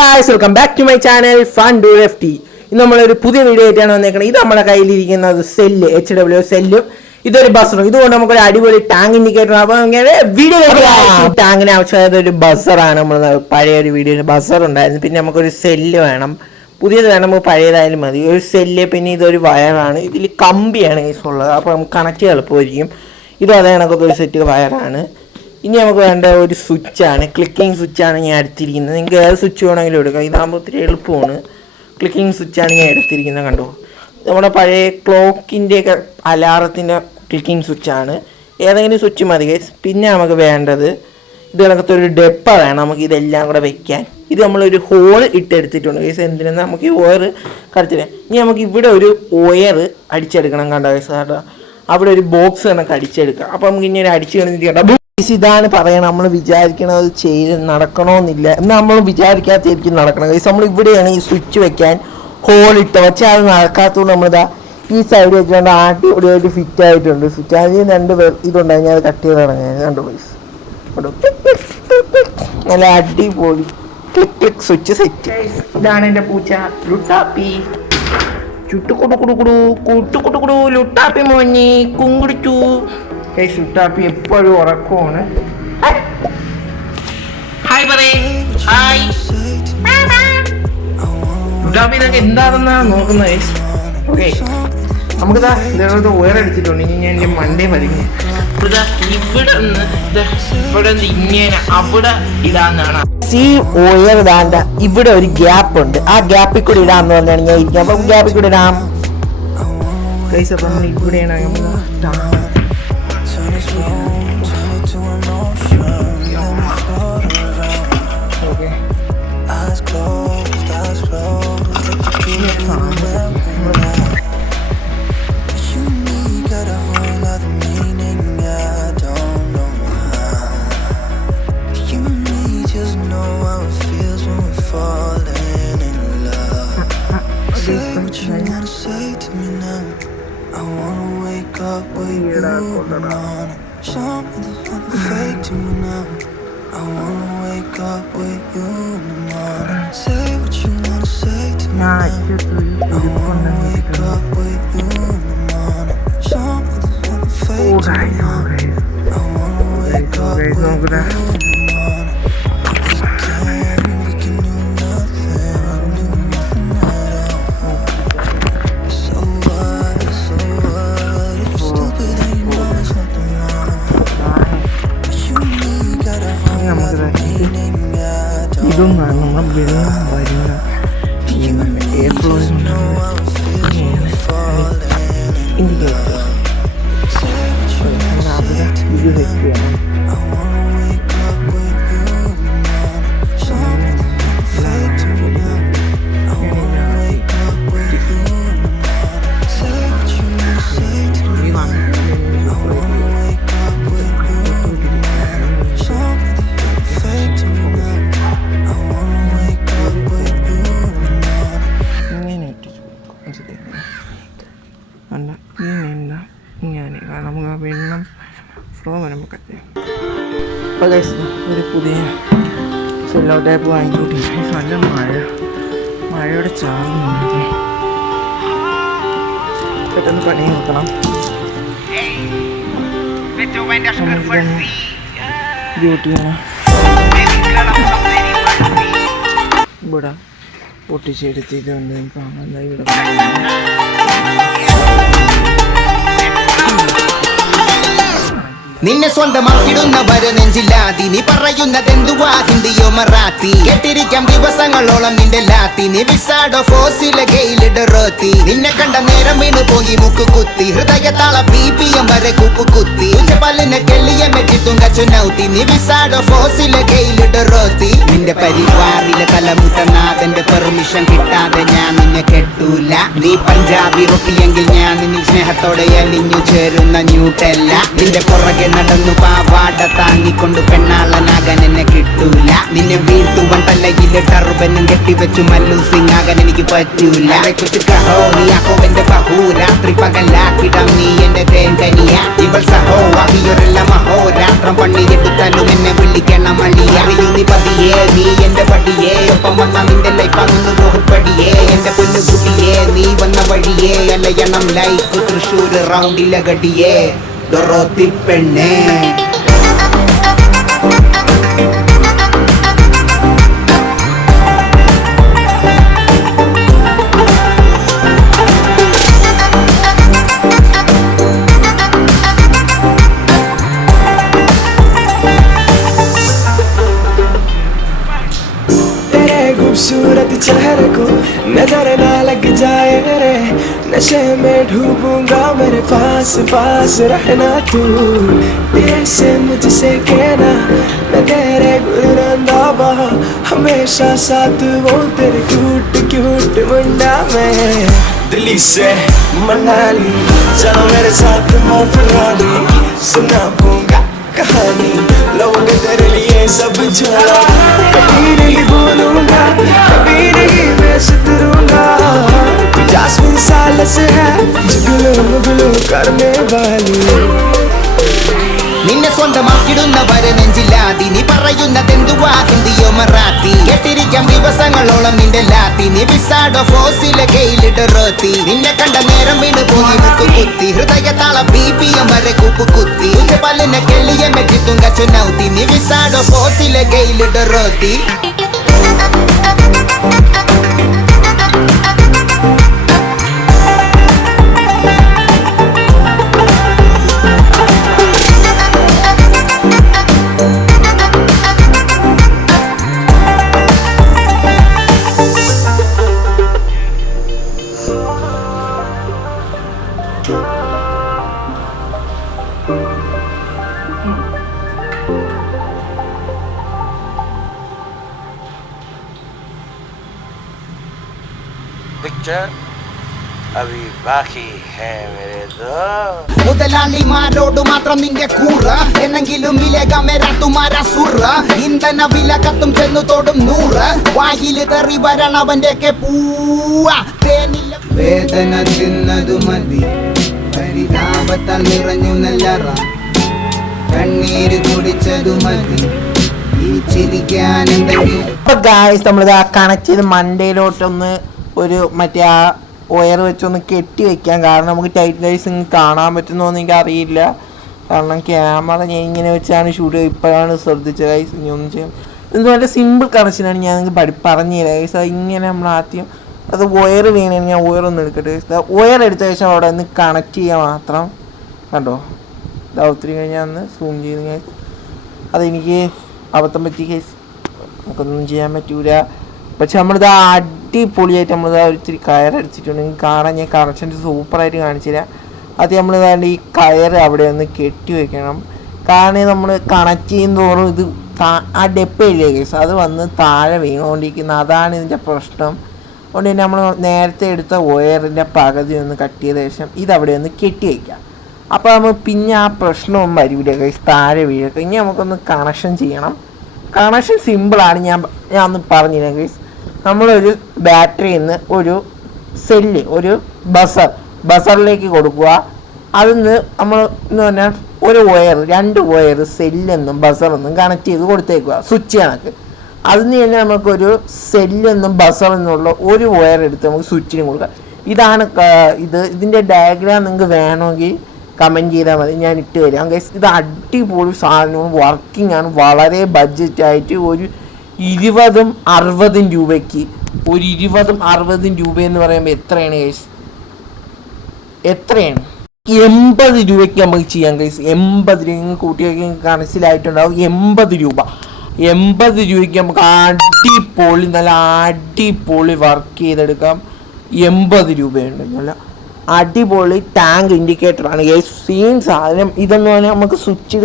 guys, welcome back to my channel Fun Do FT. ഇന്ന് നമ്മളൊരു പുതിയ വീഡിയോ ആയിട്ടാണ് വന്നേക്കുന്നത്. ഇത് നമ്മുടെ കയ്യിലിരിക്കുന്നത് സെല്ല് HW സെല്ലും ഇതൊരു ബസറും. ഇതുകൊണ്ട് നമുക്കൊരു അടിപൊളി ടാങ്ക് ഇൻഡിക്കേറ്റർ. അപ്പോൾ ഇങ്ങനെ വീഡിയോ ടാങ്കിന് ആവശ്യമായത് ഒരു ബസറാണ്. നമ്മൾ പഴയ ഒരു വീഡിയോയിൽ ബസർ ഉണ്ടായിരുന്നു. പിന്നെ നമുക്കൊരു സെല്ല് വേണം, പുതിയത് വേണം, നമുക്ക് പഴയതായാലും മതി. ഒരു സെല്ല്, പിന്നെ ഇതൊരു വയറാണ്. ഇതിൽ കമ്പിയാണ് ഉള്ളത്, അപ്പോൾ നമുക്ക് കണക്ട് ചെയ്യാൻ എളുപ്പമായിരിക്കും. ഇതും അതേ കണക്കത്തെ ഒരു സെറ്റ് വയറാണ്. ഇനി നമുക്ക് വേണ്ട ഒരു സ്വിച്ചാണ്, ക്ലിക്കിംഗ് സ്വിച്ചാണ് ഞാൻ എടുത്തിരിക്കുന്നത്. നിങ്ങൾക്ക് ഏത് സ്വിച്ച് വേണമെങ്കിലും എടുക്കാം, ഇതാകുമ്പോൾ ഒത്തിരി എളുപ്പമാണ്. ക്ലിക്കിംഗ് സ്വിച്ചാണ് ഞാൻ എടുത്തിരിക്കുന്നത്. കണ്ടോ, നമ്മുടെ പഴയ ക്ലോക്കിൻ്റെയൊക്കെ അലാറത്തിൻ്റെ ക്ലിക്കിംഗ് സ്വിച്ചാണ്. ഏതെങ്കിലും സ്വിച്ച് മതി. പിന്നെ നമുക്ക് വേണ്ടത് ഇത് കണക്കത്തെ ഒരു ഡെപ്പ വേണം, നമുക്ക് ഇതെല്ലാം കൂടെ വെക്കാൻ. ഇത് നമ്മളൊരു ഹോൾ ഇട്ടെടുത്തിട്ടുണ്ട് കേസ്. എന്തിനാണ് നമുക്ക് ഈ ഒയർ കടത്തില്ല. ഇനി നമുക്ക് ഇവിടെ ഒരു ഒയർ അടിച്ചെടുക്കണം. കണ്ടോ കേട്ടോ, അവിടെ ഒരു ബോക്സ് കണക്ക് അടിച്ചെടുക്കാം. അപ്പോൾ നമുക്ക് ഇനി ഒരു അടിച്ച് കഴിഞ്ഞിട്ട് ഇതാണ് പറയണം. നമ്മൾ വിചാരിക്കണത് ചെയ്ത് നടക്കണമെന്നില്ല, എന്നാൽ നമ്മൾ വിചാരിക്കാത്തായിരിക്കും നടക്കണം. കേസ് നമ്മൾ ഇവിടെയാണ് ഈ സ്വിച്ച് വെക്കാൻ ഹോൾ ഇട്ട് വെച്ചാൽ അത് നടക്കാത്തതുകൊണ്ട് നമ്മളിതാ ഈ സൈഡ് വെച്ചുകൊണ്ട് അടിപൊളിയായിട്ട് ഫിറ്റ് ആയിട്ടുണ്ട്. സ്വിച്ച് അതിന് രണ്ട് ഇതുണ്ടായി, ഞാൻ അത് കട്ട് ചെയ്ത് തുടങ്ങിയത്. കണ്ടു പൈസ നല്ല അടിപൊളി ക്ലിക്ക് ക്ലിക്ക് സ്വിച്ച് സെറ്റ്. ഇതാണ് എൻ്റെ പൂച്ച ലുട്ടാപ്പി. ചുട്ടുകുടുകുടുകുടു ലുട്ടാപ്പി മോഞ്ഞി കുങ്കുടിച്ചു. ലുട്ടാപ്പി എപ്പോഴും ഉറക്കമാണ്. ഹായ് പറയേ, ഹായ് ലുട്ടാപ്പി. ഇതൊക്കെ എന്താണെന്നാണ് നോക്കുന്നത്. ഓക്കെ, നമുക്കിതാ ഇതേപോലത്തെ ഉയരടിച്ചിട്ടുണ്ട്. ഇനി ഞാൻ എൻ്റെ മണ്ടേ വലിഞ്ഞു ഇവിടെ നിന്ന് ഇങ്ങനെ അവിടെ ഇടാന്നാണ്. ഈ ഉയർ ഇടാണ്ട ഇവിടെ ഒരു ഗ്യാപ്പ് ഉണ്ട്, ആ ഗ്യാപ്പിൽ കൂടി ഇടാന്ന് പറഞ്ഞാണ് ഞാൻ ഇരിക്കാം. അപ്പം ഗ്യാപ്പിൽ കൂടി ഇടാം. അപ്പം നമ്മൾ ഇവിടെയാണ് ഇതും നമ്മൾ വെള്ളം വരുന്ന എയർ ഫ്ലോ ഇൻഡിക്കേറ്റർ ഇത് സെറ്റ് ചെയ്യണം. നമുക്ക് ആ വെള്ളം ഫ്ലോ വരുമ്പോൾ അപ്പോൾ ഒരു പുതിയ സെല്ലോ ടൈപ്പ് വാങ്ങിക്കൂട്ടി. നല്ല മഴയുടെ ചാറുന്നുണ്ട്. പെട്ടെന്ന് പണി നോക്കണം. ഡ്യൂട്ടിയാണ് ഇവിടെ പൊട്ടിച്ചെടുത്തിട്ടുണ്ട്. കാണാൻ ഇവിടെ നിന്നെ സ്വന്തമാക്കിടുന്നവര് നെഞ്ചില്ലാതി. നീ പറയുന്നതെന്തുവാ ഹിന്ദിയോ മറാത്തി. കേട്ടിരിക്കാം ദിവസങ്ങളോളം നിന്റെ ലാത്തി. നീ വിസാഡോ ഫോസിലെ ഗെയിലിടറോത്തി. നിന്നെ കണ്ട നേരം വീണു പോയി മുക്കു കുത്തി. ഹൃദയത്താള BPM വരെ കുപ്പു കുത്തി. പല്ലിനെ കെള്ളിയെ മെറ്റി തുങ്കച്ചുനൗത്തി. നീ വിസാഡോ ഫോസിലെ ഗെയിലിടറോത്തി. നിന്റെ പരിവാറിലെ തലമുട്ടനാഥന്റെ പെർമിഷൻ കിട്ടാതെ ഞാൻ നിന്നെ കെട്ടൂല. നീ പഞ്ചാബി റൊട്ടിയെങ്കിൽ ഞാൻ നിന്നിൽ സ്നേഹത്തോടെ അലിഞ്ഞു ചേരുന്ന ന്യൂട്ടല്ല. നിന്റെ പുറകെ നടന്നു പാവാട താങ്ങിക്കൊണ്ട് പെണ്ണാളനാകാൻ എന്നെ കിട്ടൂല. നിന്നെ വീഴ്ത്തുവൻ തലയില് ടർബനും കെട്ടിവെച്ചു മല്ലു സിംഗ് ആകാൻ എനിക്ക് പറ്റൂല. എന്റെ ബഹു രാത്രി പകലാക്കിടാം നീ എന്റെ തേങ്കനിയ. ഇവൾ സഹോ അഹിയൊരെല്ലാം അഹോരാത്രം പണിയെടുത്താലും എന്നെ വിളിക്കണം അളിയ. നീ പതിയേ നീ എന്റെ പടിയേ ഒപ്പം വന്ന നിന്റെ ലൈഫ് ആകുന്നു രോഹപ്പടിയേ എന്റെ പൊന്നു കുട്ടിയേ നീ വന്ന വഴിയേ അലയണം ലൈഫ് തൃശ്ശൂർ റൗണ്ടിലെ ഗടിയേ ഡൊറോത്തി പെണ്ണേ खूबसूरत चेहरे को नजर ना लग जाए रे नशे में डूबूंगा मेरे पास पास रहना तू ऐसे मुझसे कहना मैं तेरे गुलरंदावा हमेशा साथ वो तेरे क्यूट क्यूट मुंडा में दिल्ली से मनाली चलो मेरे साथ मैं फरारी सुना दूंगा कहानी लोग तेरे लिए सब छोड़ा कभी नहीं भूलूंगा कभी नहीं मैं सुधरूंगा तू जास्मिन साल से है जुगलू मुगलू करने वाली നിന്നെ സ്വന്തമാക്കിടുന്നവരെ നെഞ്ചില്ലാതി നീ പറയുന്നതെന്തുവാ ഹിന്ദിയോ മറാത്തി കേട്ടിരിക്കാം ദിവസങ്ങളോളം നിന്റെ ലാത്തി നീ വിസാഡോ ഫോസിലെ കയ്യിലിട്ട് റോത്തി നിന്നെ കണ്ട നേരം വീണ് പോയി മുക്കു കുത്തി ഹൃദയത്താള ബിപിഎം വരെ കൂപ്പു കുത്തി ഉന്റെ പല്ലിനെ കെള്ളിയെ മെറ്റിത്തുങ്ക ചുനൗത്തി നീ വിസാഡോ ഫോസിലെ കയ്യിലിട്ട് റോത്തി पिक्चर अभी बाकी है मेरे दोस्त മുതലാളിമാരോട് മാത്രം നിന്റെ കൂറ എന്നെങ്കിലും വിലകമേരാത്തുമാര സുറ ഇന്ധന വില കത്തും ചെന്നു തോടും 100 വായില് തെറി വരണവന്റെ പൂവ തേനില്ല വേദന തിന്നതു മതി പരിതാപത്താൽ നിറഞ്ഞു നെല്ലറ കണ്ണീര് കുടിച്ചതു മതി ഈ ചിരിക്കാൻ എന്തെങ്കിലും അപ്പൊ ഗായ്സ് നമ്മളിത് കണക്ട് ചെയ്ത് മണ്ടയിലോട്ടൊന്ന് ഒരു മറ്റേ ആ ഒയർ വെച്ചൊന്ന് കെട്ടി വെക്കാം. കാരണം നമുക്ക് ടൈറ്റ് ലൈസ് കാണാൻ പറ്റുന്നോന്ന് എനിക്ക് അറിയില്ല. കാരണം ക്യാമറ ഞാൻ ഇങ്ങനെ വെച്ചാണ് ഷൂട്ട് ചെയ്യുക. ഇപ്പോഴാണ് ശ്രദ്ധിച്ചത് ഗൈസ്. ഇനി ഒന്നും ചെയ്യാം. ഇത് വളരെ സിമ്പിൾ കണക്ഷനാണ്. ഞാൻ നിങ്ങൾക്ക് പറഞ്ഞു തരാം ഗൈസ്. അത് ഇങ്ങനെ നമ്മൾ ആദ്യം അത് ഒയർ വീണാൽ ഞാൻ ഒയറൊന്നും എടുക്കട്ടെ ഗൈസ്. ഒയർ എടുത്ത ശേഷം അവിടെ ഒന്ന് കണക്ട് ചെയ്യാൻ മാത്രം. കണ്ടോ ഇതാ ഒത്തിരി കഴിഞ്ഞാൽ ഒന്ന് സൂം ചെയ്ത് ഗൈസ്. അതെനിക്ക് അബദ്ധം പറ്റി ഗൈസ്. നമുക്കൊന്നും ചെയ്യാൻ പറ്റൂല. പക്ഷെ നമ്മളിത് അടിപൊളിയായിട്ട് നമ്മളിത് ഒത്തിരി കയറടിച്ചിട്ടുണ്ടെങ്കിൽ കാണാൻ ഞാൻ കണക്ഷൻസ് സൂപ്പറായിട്ട് കാണിച്ചില്ല. അത് നമ്മളിതാണ്ട് ഈ കയറ് അവിടെ ഒന്ന് കെട്ടി വെക്കണം. കാരണം നമ്മൾ കണക്ട് ചെയ്യും തോറും ഇത് ആ ഡെപ്പയില്ലേ കേസ് അത് വന്ന് താഴെ വീണുകൊണ്ടിരിക്കുന്നത്. അതാണ് ഇതിൻ്റെ പ്രശ്നം. അതുകൊണ്ട് തന്നെ നമ്മൾ നേരത്തെ എടുത്ത വയറിൻ്റെ പകുതി ഒന്ന് കട്ട് ചെയ്ത ശേഷം ഇതവിടെ ഒന്ന് കെട്ടി വയ്ക്കാം. അപ്പോൾ നമ്മൾ പിന്നെ ആ പ്രശ്നവും വരില്ല കേസ്, താഴെ വീഴൊക്കെ. ഇനി നമുക്കൊന്ന് കണക്ഷൻ ചെയ്യണം. കണക്ഷൻ സിമ്പിളാണ്. ഞാൻ ഒന്ന് പറഞ്ഞില്ല കേസ്. നമ്മളൊരു ബാറ്ററിയിൽ നിന്ന് ഒരു സെല്ല് ഒരു ബസറിലേക്ക് കൊടുക്കുക. അതിന്ന് നമ്മൾ എന്ന് പറഞ്ഞാൽ ഒരു വയർ 2 വയർ സെല്ലെന്നും ബസറെന്നും കണക്ട് ചെയ്ത് കൊടുത്തേക്കുക. സ്വിച്ച് കണക്ക്. അതിന് തന്നെ നമുക്കൊരു സെല്ലെന്നും ബസറെന്നുള്ള ഒരു വയർ എടുത്ത് നമുക്ക് സ്വിച്ചിനും കൊടുക്കാം. ഇതാണ് ഇതിൻ്റെ ഡയഗ്രാം നിങ്ങൾക്ക് വേണമെങ്കിൽ കമൻറ്റ് ചെയ്താൽ മതി, ഞാൻ ഇട്ട് തരാം ഗൈസ്. ഇത് അടിപൊളി സാധനവും വർക്കിംഗ് ആണ്. വളരെ ബഡ്ജറ്റായിട്ട് ഒരു 20-60 രൂപയ്ക്ക് ഒരു 20-60 രൂപയെന്ന് പറയുമ്പോൾ എത്രയാണ് ഗൈസ്? എത്രയാണ്? 80 രൂപയ്ക്ക് നമുക്ക് ചെയ്യാം ഗൈസ്. 80 രൂപ കൂട്ടിയൊക്കെ മനസ്സിലായിട്ടുണ്ടാവും. 80 രൂപയ്ക്ക് നമുക്ക് അടിപൊളി നല്ല അടിപൊളി വർക്ക് ചെയ്തെടുക്കാം. 80 രൂപയുണ്ട്. നല്ല അടിപൊളി ടാങ്ക് ഇൻഡിക്കേറ്ററാണ് ഗൈസ്. സെയിം സാധനം. ഇതെന്ന് പറഞ്ഞാൽ നമുക്ക് സ്വിച്ച്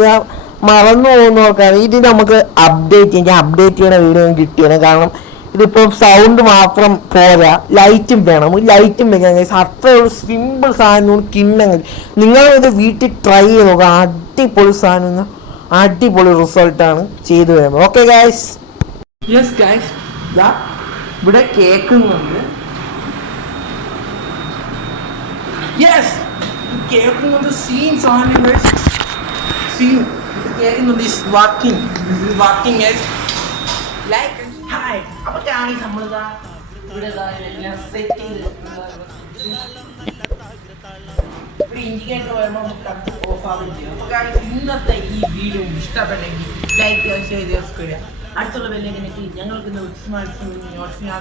മറന്നു പോകുന്നവർക്കാണ്. ഇത് നമുക്ക് അപ്ഡേറ്റ് ചെയ്യാം. ഞാൻ അപ്ഡേറ്റ് ചെയ്യണ വീഡിയോ കിട്ടിയാണ്. കാരണം ഇതിപ്പോൾ സൗണ്ട് മാത്രം പോരാ, ലൈറ്റും വേണം. ലൈറ്റും വെക്കാൻ ഗൈസ്. അത്രയുള്ള സിമ്പിൾ സാധനം കിണ്ണങ്ങൾ. നിങ്ങളിത് വീട്ടിൽ ട്രൈ ചെയ്ത് നോക്കാം. അടിപൊളി സാധനം, അടിപൊളി റിസൾട്ടാണ് ചെയ്തു വരുന്നത്. Okay guys. യെസ് ഗൈസ്, ഇവിടെ കേൾക്കുന്നുണ്ട്. യെസ് കേൾക്കുന്നുണ്ട്. സീൻ സാധനം ഗൈസ്. സീൻ കേൾക്കുന്നുണ്ട്. Working guys. ലൈക്ക് ഹായ് അപ്പൊ കാണി നമ്മളിതാ ഇവിടെ എല്ലാം സെറ്റ് ചെയ്ത് ഇവിടെ ഇൻഡിക്കേറ്റർ വരുമ്പോൾ നമുക്ക് ഓഫ് ആവുകയും ചെയ്യും. അപ്പൊ കാണി ഇന്നത്തെ ഈ വീഡിയോ ഇഷ്ടപ്പെട്ടെങ്കിൽ ലൈക്ക് ചെയ്യുക, ഷെയർ ചെയ്യുക, സബ്സ്ക്രൈബ് ചെയ്യുക. അടുത്തുള്ള ബെല്ലിലേക്ക് ഞങ്ങൾക്ക് നോട്ടിഫിക്കേഷൻ